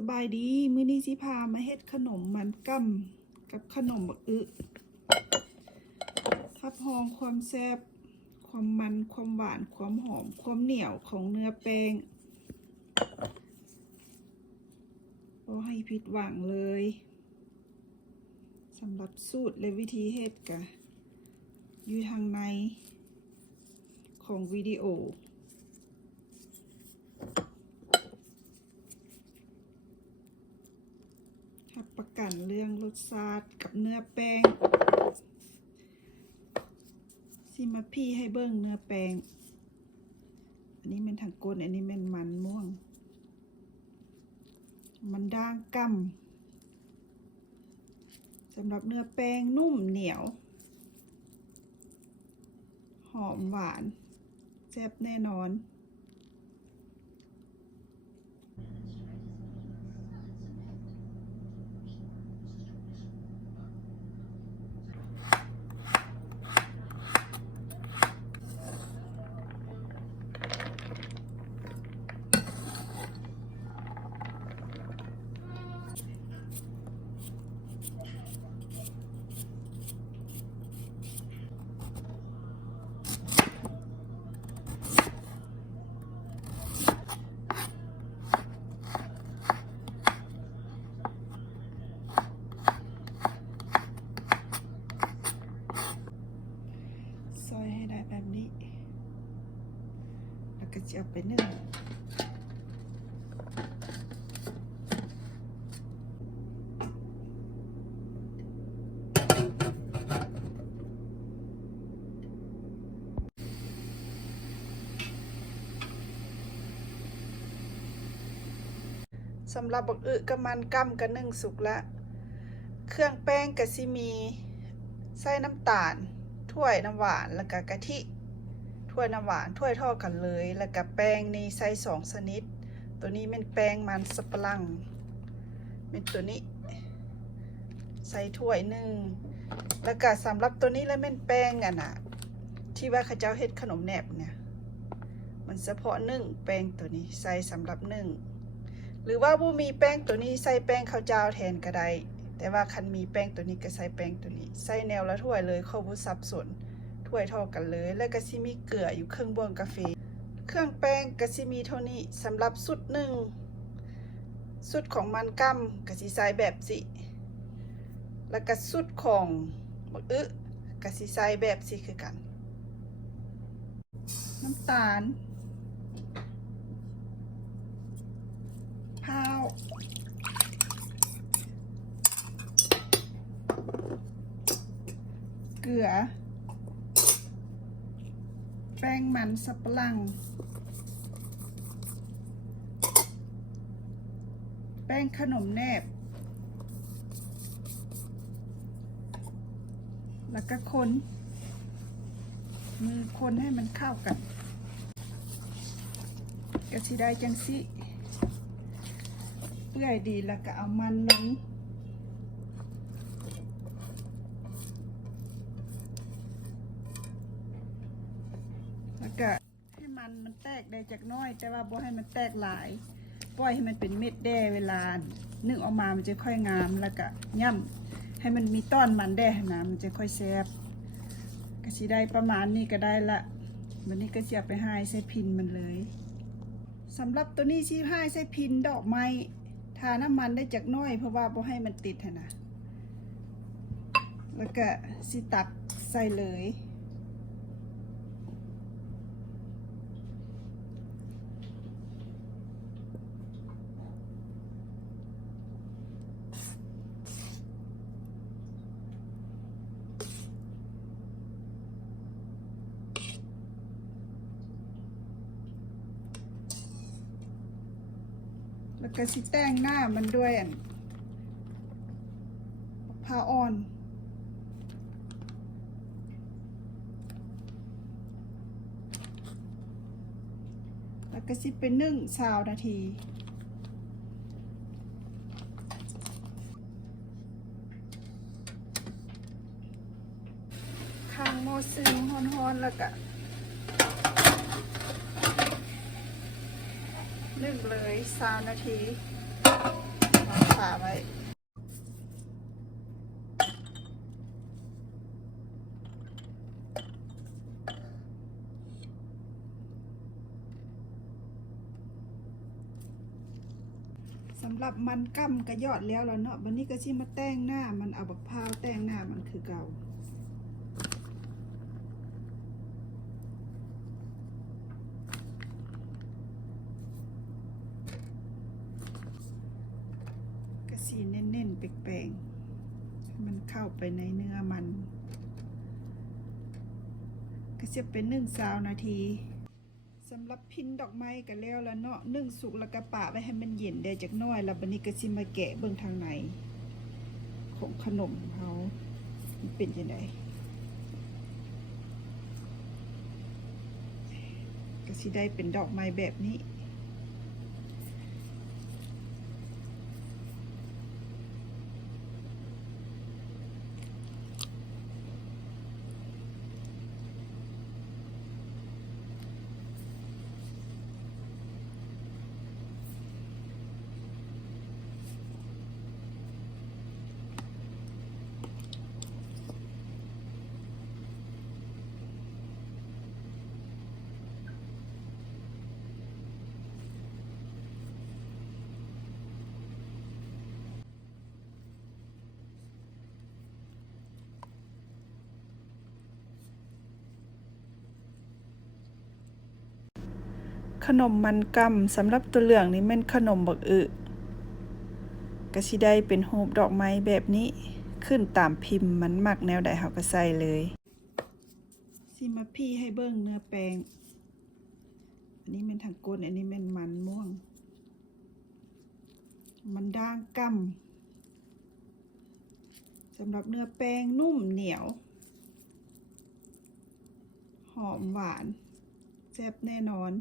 สบายดีมื้อนี้สิพามาเฮ็ดขนมมันกั้มกับขนมบักอึทับหองความแซ่บความมันความหวานความหอม ความเหนียวของเนื้อแป้งบ่ให้ผิดหวังเลยสำหรับสูตรและวิธีเฮ็ดกะอยู่ทางในของวิดีโอ รับ ประกันเรื่องรสชาติกับเนื้อแป้งสิมาพี่ให้เบิ้งเนื้อแป้งอันนี้เป็นทางก้นอันนี้เป็นมันม่วง มันด่างกำสำหรับเนื้อแป้งนุ่มเหนียว หอมหวานแซ่บแน่นอน แบบนี้ แล้วก็จะเอาไปนึ่งสำหรับบักอึกับมันกั้มกับนึ่งสุกละ เครื่องแป้งกับซิมีใส่น้ำตาล ถ้วยน้ำหวานแล้วก็กะทิถ้วยน้ำหวานถ้วยท่ากันเลย แล้วก็แป้งนี่ใส่สองชนิด ตัวนี้เป็นแป้งมันสับปะหลังเป็นตัวนี้ ใส่ถ้วยหนึ่งแล้วก็สำหรับตัวนี้แล้วเป็นแป้งอะนะที่ว่าข้าเจ้าเฮ็ดขนมแหนบเนี่ยมันเฉพาะนึ่งแป้งตัวนี้ใส่สำหรับนึ่งหรือว่าผู้มีแป้งตัวนี้ใส่แป้งข้าวเจ้าแทนก็ได้ แต่ว่าคันมีแป้งตัวนี้ก็ใส่แป้งตัวนี้ ใส่แนวละถ้วยเลยเข้าบุสับสนถ้วยเท่ากันเลย แล้วก็สิมีเกลืออยู่เครื่องบวงกาแฟเครื่องแป้งก็สิมีเท่านี้สำหรับสุดหนึ่งสุดของมันกั้มก็สิใส่แบบสิ แล้วก็สุดของบักอึก็สิใส่แบบสิคือกัน น้ำตาลข้าว เกลือ แป้งมันสับปะหลัง แป้งขนมแนบ แล้วก็คนมือคนให้มันเข้ากันก็สิได้จังสิเปื่อยดีแล้วก็เอามันลง ก็ให้มันมันแตกได้จากน้อย แต่ว่าบ่ให้มันแตกหลาย ปล่อยให้มันเป็นเม็ดแด้เวลานึ่งออกมามันจะค่อยงามแล้วก็ย่ำให้มันมีต้อนมันแด้นะมันจะค่อยแซ่บก็สิได้ประมาณนี้ก็ได้ละวันนี้ก็จะไปให้ใส่พินมันเลยสำหรับตัวนี้ชีให้ใส่พินดอกไม้ทาน้ำมันได้จากน้อย เพราะว่าบ่ให้มันติดนนะแล้วก็สิตักใส่เลย แล้วก็สิแต่งหน้ามันด้วยอันผ้าอ่อน แล้วก็สิเป็นนึ่งสาวนาทีข้างโมซึงฮอนๆแล้วก็ นึ่งเลยสามนาทีวางฝาไว้ สำหรับมันกั้มกระยอดแล้วแล้วเนาะวันนี้ก็ชิมาแต่งหน้ามันเอาบักพร้าวแต่งหน้ามันคือเก่า สีเน้นๆแปลงๆให้มันเข้าไปในเนื้อมัน ก็จะเป็นนึ่งสาวนาทีสำหรับพินดอกไม้กันแล้วแล้วเนาะนึ่งสุกแล้วก็ปะไว้ให้มันเย็นได้จากน้อยแล้วบันนี้ก็สิมาแกะเบิ่งทางในของขนมเขาเป็นยังไงก็สิได้เป็นดอกไม้แบบนี้ ขนมมันกำสำหรับตัวเหลืองนี่แม่นขนมบักอึก็สิได้เป็นรูปดอกไม้แบบนี้ขึ้นตามพิมพ์มันมักแนวใดเฮาก็ใส่เลยสิมาพี่ให้เบิ่งเนื้อแป้งอันนี้แม่นทางก้นอันนี้แม่นมันม่วง มันด่างกำสำหรับเนื้อแป้งนุ่มเหนียว หอมหวานแซ่บแน่นอน